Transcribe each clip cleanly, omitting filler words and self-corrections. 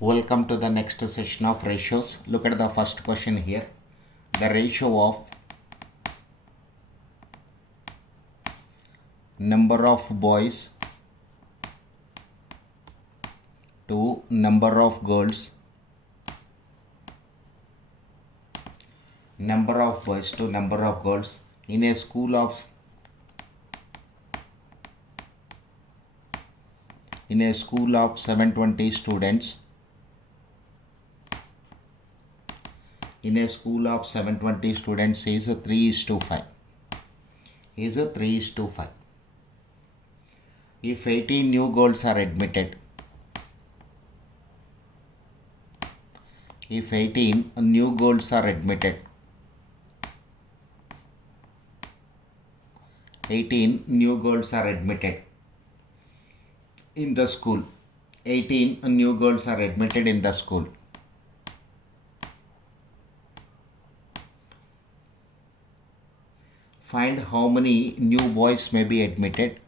Welcome to the next session of ratios. Look at the first question here. The ratio of number of boys to number of girls. Number of boys to number of girls in a school of 720 students. In a school of 720 students is a 3:5. Is a 3:5. If 18 new girls are admitted, if 18 new girls are admitted, 18 new girls are admitted in the school. 18 new girls are admitted in the school. Find how many new boys may be admitted.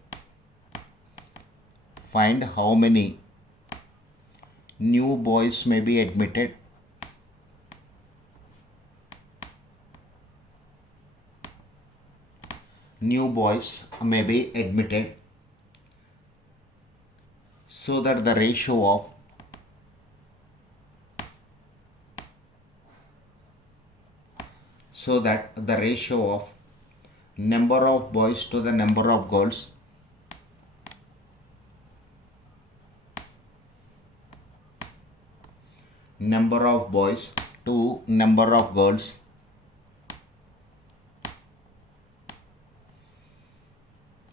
Find how many new boys may be admitted. New boys may be admitted so that the ratio of number of boys to the number of girls number of boys to number of girls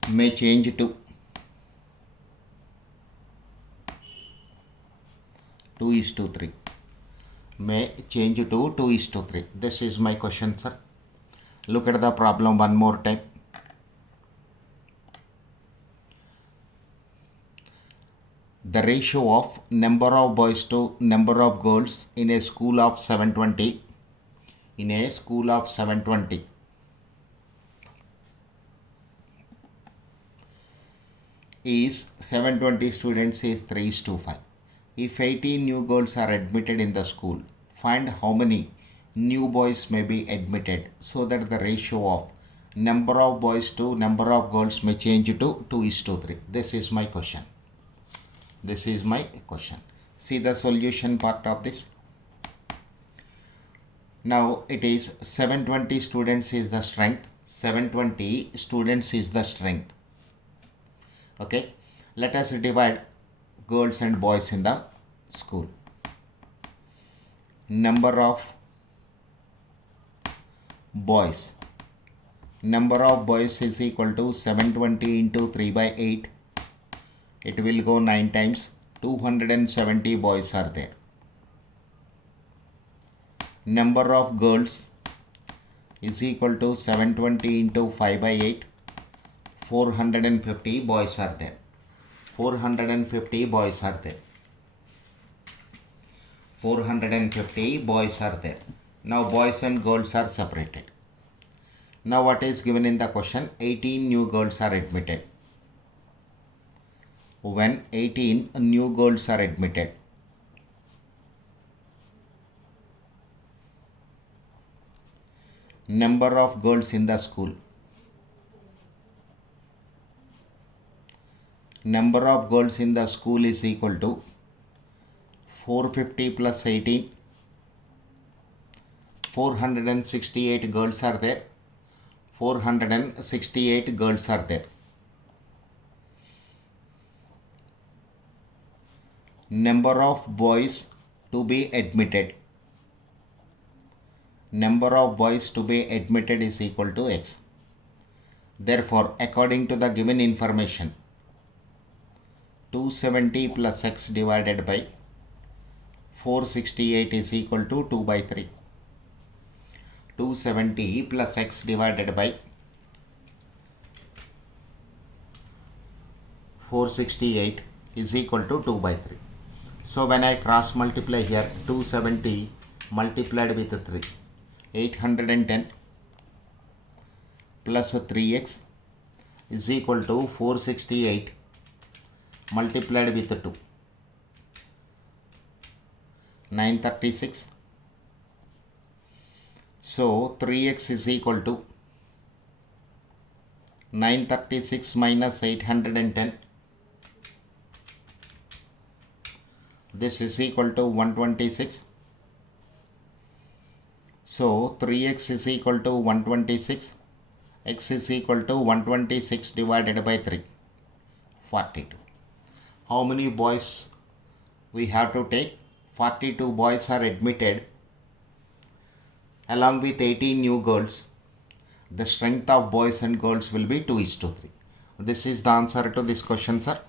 may change to 2:3. May change to 2:3. This is my question, sir. Look at the problem one more time. The ratio of number of boys to number of girls in a school of 720 is 720 students is 3:5. If 18 new girls are admitted in the school, find how many new boys may be admitted so that the ratio of number of boys to number of girls may change to 2:3. This is my question. See the solution part of this. Now it is 720 students is the strength. 720 students is the strength. Okay. Let us divide girls and boys in the school. Number of boys is equal to 720 into 3/8. It will go 9 times. 270 boys are there. Number of girls is equal to 720 into 5/8. 450 boys are there. 450 boys are there. 450 boys are there. Now boys and girls are separated. Now what is given in the question? 18 new girls are admitted. When 18 new girls are admitted, number of girls in the school. Number of girls in the school is equal to 450 plus 18. 468 girls are there. 468 girls are there. Number of boys to be admitted. Number of boys to be admitted is equal to X. Therefore, according to the given information, 270 plus X divided by 468 is equal to 2/3. 270 plus X divided by 468 is equal to 2/3. So when I cross multiply here, 270 multiplied with 3, 810 plus 3x is equal to 468 multiplied with 2. 936. So 3x is equal to 936 minus 810. This is equal to 126. So 3x is equal to 126. X is equal to 126 divided by 3. 42. How many boys we have to take? 42 boys are admitted along with 18 new girls. The strength of boys and girls will be 2:3. This is the answer to this question, sir.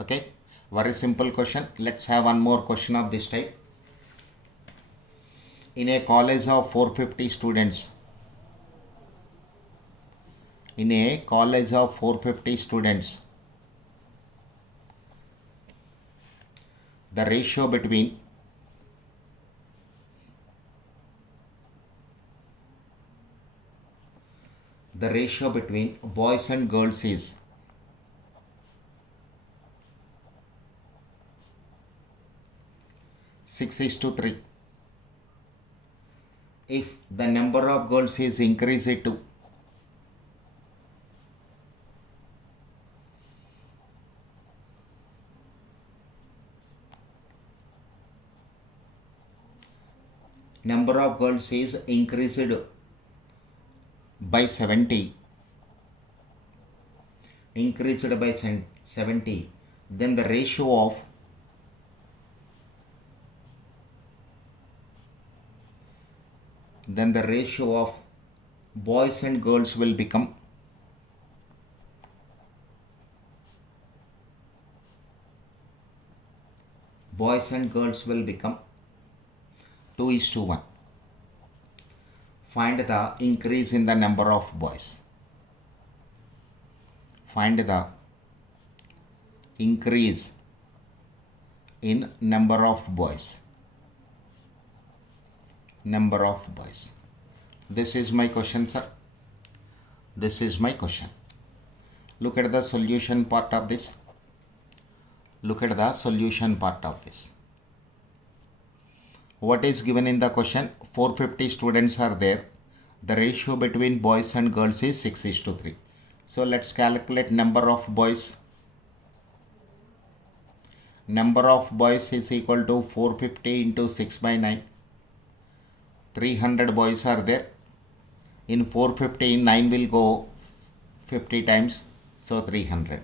Okay, very simple question. Let's have one more question of this type. In a college of 450 students, the ratio between boys and girls is 6:3. If the number of girls is increased to increased by 70, then the ratio of boys and girls will become 2:1. Find the increase in the number of boys. Find the increase in number of boys. This is my question, sir. This is my question. Look at the solution part of this. What is given in the question? 450 students are there. The ratio between boys and girls is 6:3. So let's calculate number of boys. Number of boys is equal to 450 into 6/9. 300 boys are there. In 450, 9 will go 50 times. So 300.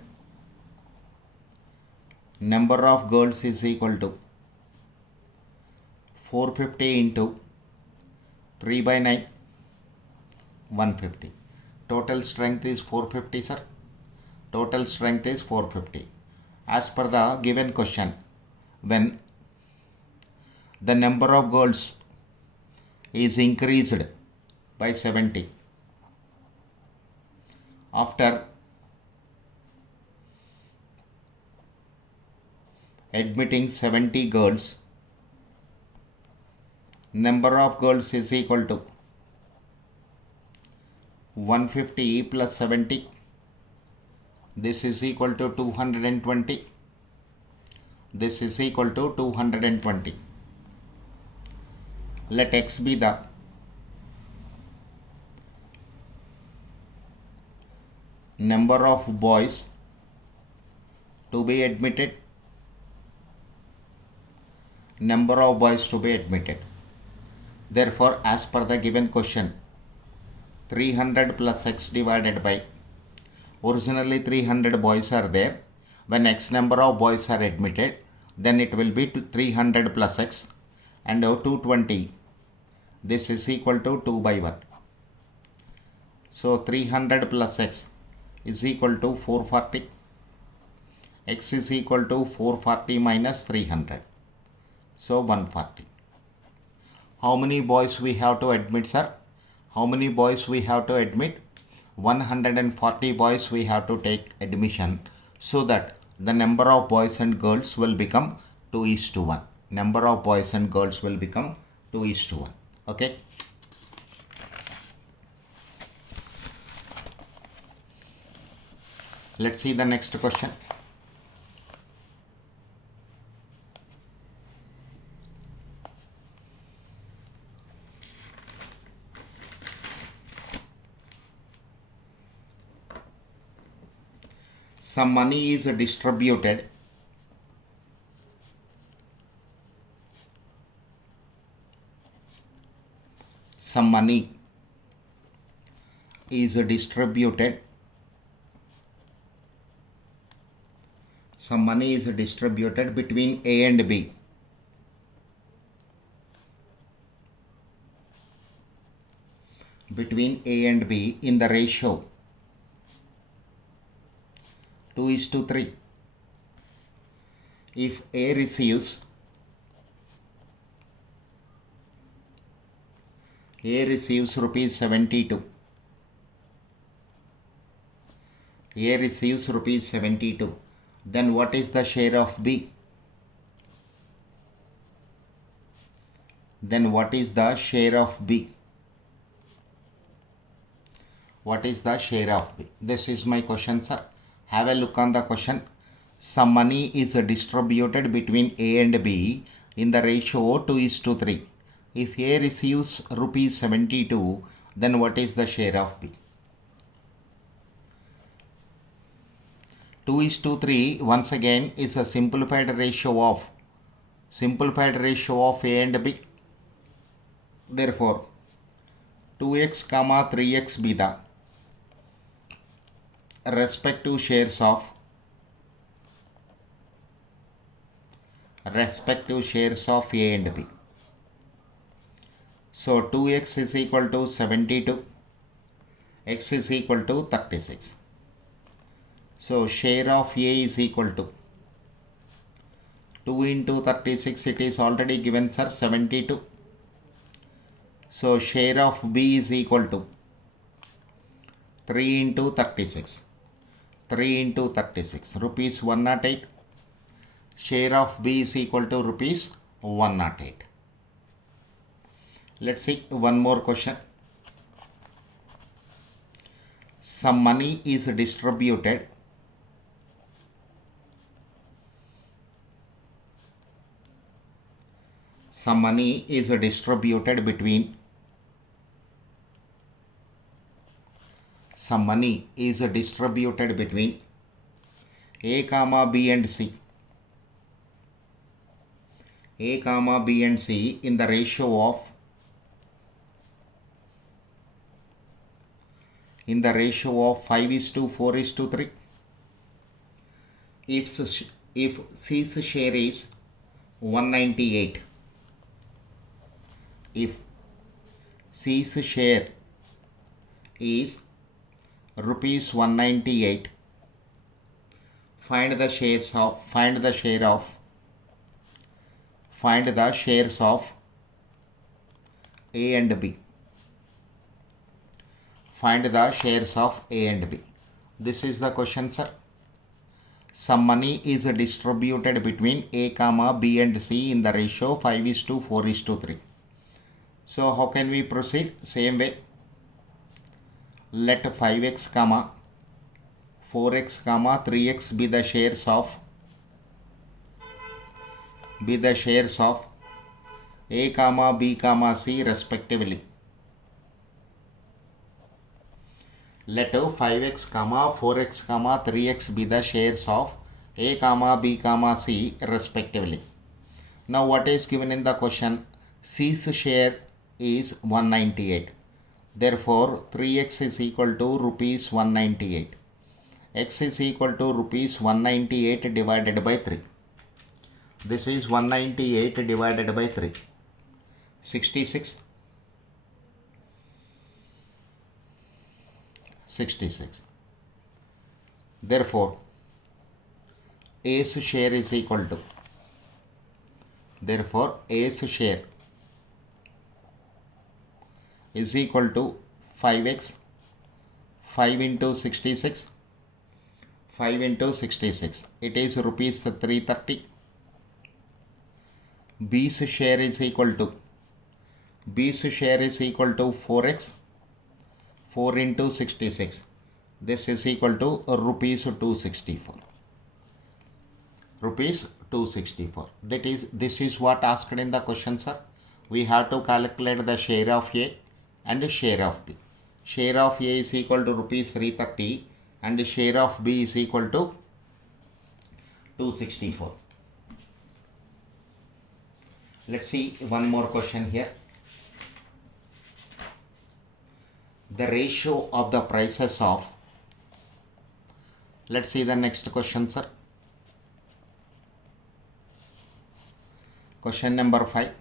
Number of girls is equal to 450 into 3/9, 150. Total strength is 450, sir. Total strength is 450. As per the given question, when the number of girls is increased by 70, after admitting 70 girls, number of girls is equal to 150 plus 70. This is equal to 220. This is equal to 220. Let X be the number of boys to be admitted. Therefore, as per the given question, 300 plus X divided by, originally 300 boys are there. When X number of boys are admitted, then it will be 300 plus X, and 220. This is equal to 2/1. So 300 plus X is equal to 440. X is equal to 440 minus 300. So 140. How many boys we have to admit, sir? How many boys we have to admit? 140 boys we have to take admission, so that the number of boys and girls will become 2:1. Number of boys and girls will become 2:1. Okay. Let's see the next question. some money is distributed some money is distributed between A and B. In the ratio 2:3. If A receives rupees 72, then what is the share of B? What is the share of B? This is my question, sir. Have a look on the question. Some money is distributed between A and B in the ratio 2:3. If A receives rupees 72, then what is the share of B? 2:3 once again is a simplified ratio of A and B. Therefore 2x, 3x be the respective shares of A and B. So 2x is equal to 72, x is equal to 36. So share of A is equal to 2 into 36, it is already given, sir, 72. So share of B is equal to 3 into 36. Rupees 108. Share of B is equal to rupees 108. Let's see one more question. Some money is distributed between A, B and C. In the ratio of 5:4:3. If C's share is 198, if C's share is rupees 198, find the shares of A and B. This is the question, sir. Some money is distributed between A, B and C in the ratio 5:4:3. So how can we proceed? Same way. Let 5x, 4x, 3x be the shares of A, B, C respectively. Let 5x, 4x, 3x be the shares of A, B, C respectively. Now what is given in the question? C's share is 198. Therefore 3x is equal to rupees 198. X is equal to rupees 198 divided by 3. This is 198 divided by 3. 66. Therefore A's share is equal to 5x, 5 into 66. It is rupees 330. B's share is equal to 4x, 4 into 66. This is equal to rupees 264. This is what asked in the question, sir. We have to calculate the share of A and share of B. Share of A is equal to rupees 330 and share of B is equal to 264. Let's see one more question here. The ratio of the prices of, let's see the next question, sir. Question number 5.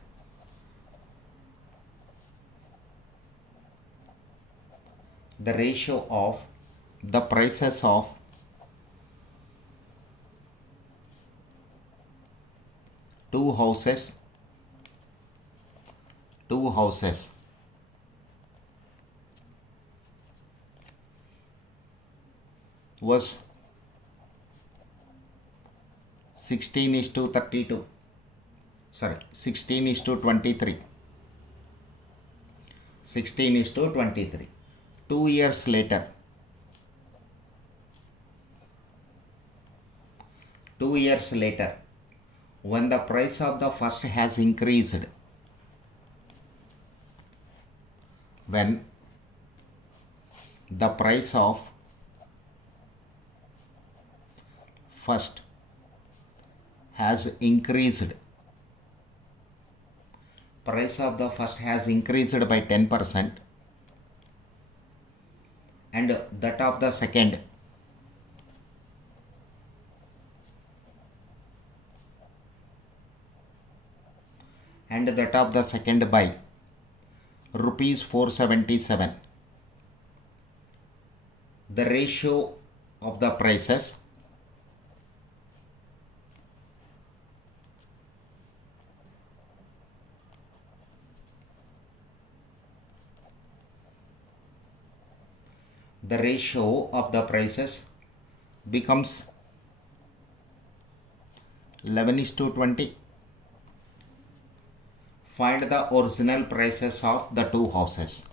The ratio of the prices of two houses was 16:32. Sorry, 16:23. 16:23. 2 years later, 2 years later, when the price of the first has increased, when the price of first has increased, price of the first has increased by 10% and that of the second by rupees 477. The ratio of the prices becomes 11:20. Find the original prices of the two houses.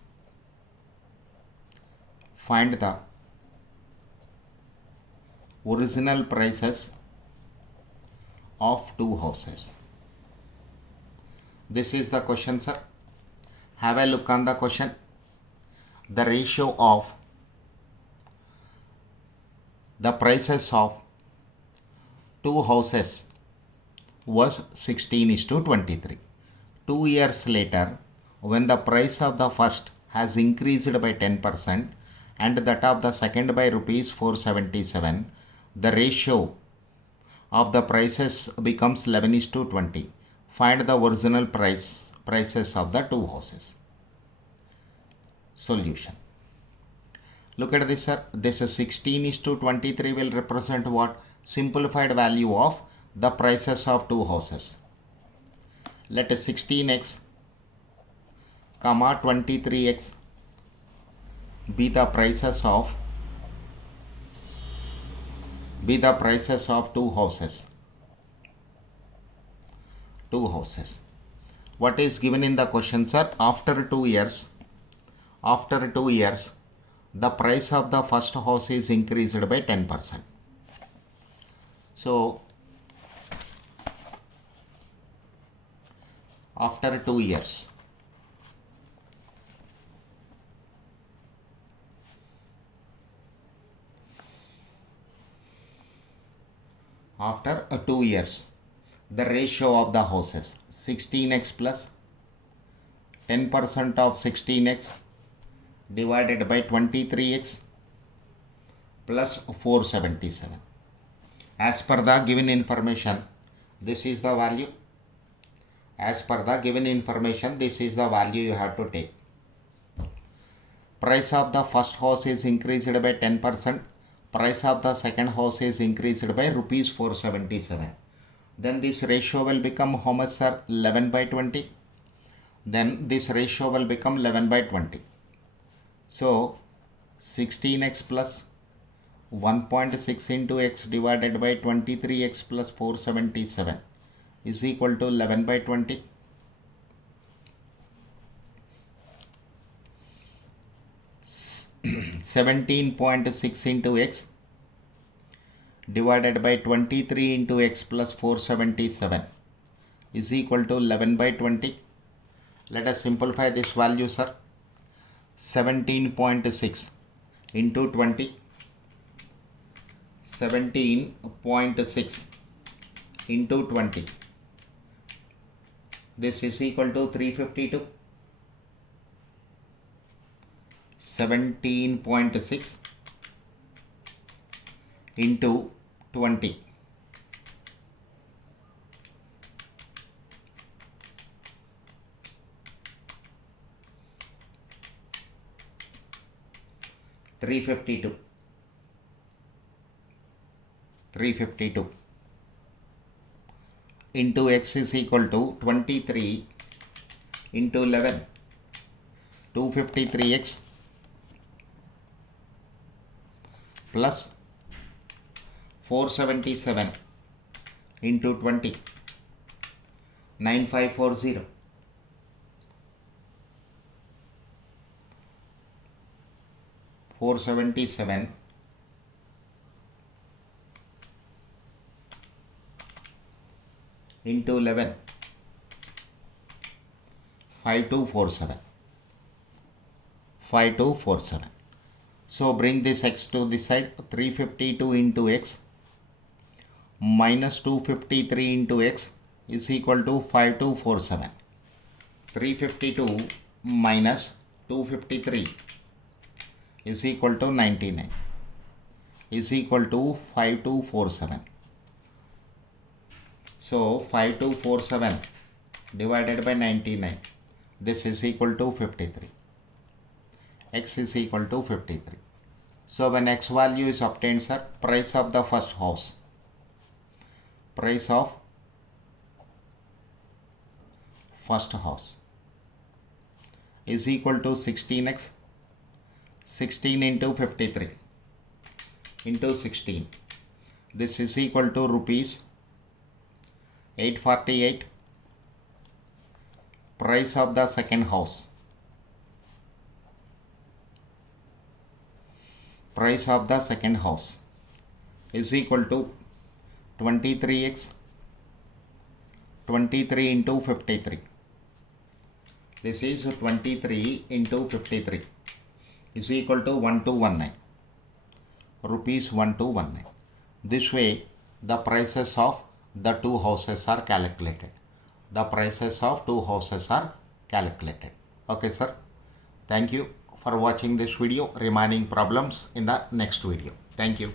Find the original prices of two houses. This is the question, sir. Have a look on the question. The ratio of the prices of two houses was 16:23. 2 years later, when the price of the first has increased by 10% and that of the second by rupees 477, the ratio of the prices becomes 11:20. Find the original prices of the two houses. Solution. Look at this, sir. This 16:23 will represent what? Simplified value of the prices of two houses. Let 16x, 23x be the prices of two houses. What is given in the question, sir? After 2 years, the price of the first house is increased by 10%. So after 2 years, the ratio of the houses 16x plus 10% of 16x divided by 23x plus 477. As per the given information, this is the value. As per the given information, this is the value you have to take. Price of the first house is increased by 10%. Price of the second house is increased by rupees 477. Then this ratio will become how much, sir? 11/20. Then this ratio will become 11/20. So 16x plus 1.6 into x divided by 23x plus 477 is equal to 11/20. 17.6 into x divided by 23 into x plus 477 is equal to 11/20. Let us simplify this value, sir. 17.6 into 20. 17.6 into 20. This is equal to 352. 17.6 into 20. $352 into x is equal to 23 into 11, 253x plus 477 into 20, 9540. 477 into 11, 5247. 5247. So bring this x to this side. 352 into x minus 253 into x is equal to 5247. 352 minus 253 is equal to 99 is equal to 5247. So 5247 divided by 99, this is equal to 53. X is equal to 53. So when x value is obtained, sir, price of the first house, price of first house is equal to 16x, 16 into 53 into 16. This is equal to rupees 848. Price of the second house, price of the second house is equal to 23x, 23 into 53. This is 23 into 53 is equal to 1219 rupees 1219. This way the prices of the two houses are calculated. The prices of two houses are calculated. Okay, sir. Thank you for watching this video. Remaining problems in the next video. Thank you.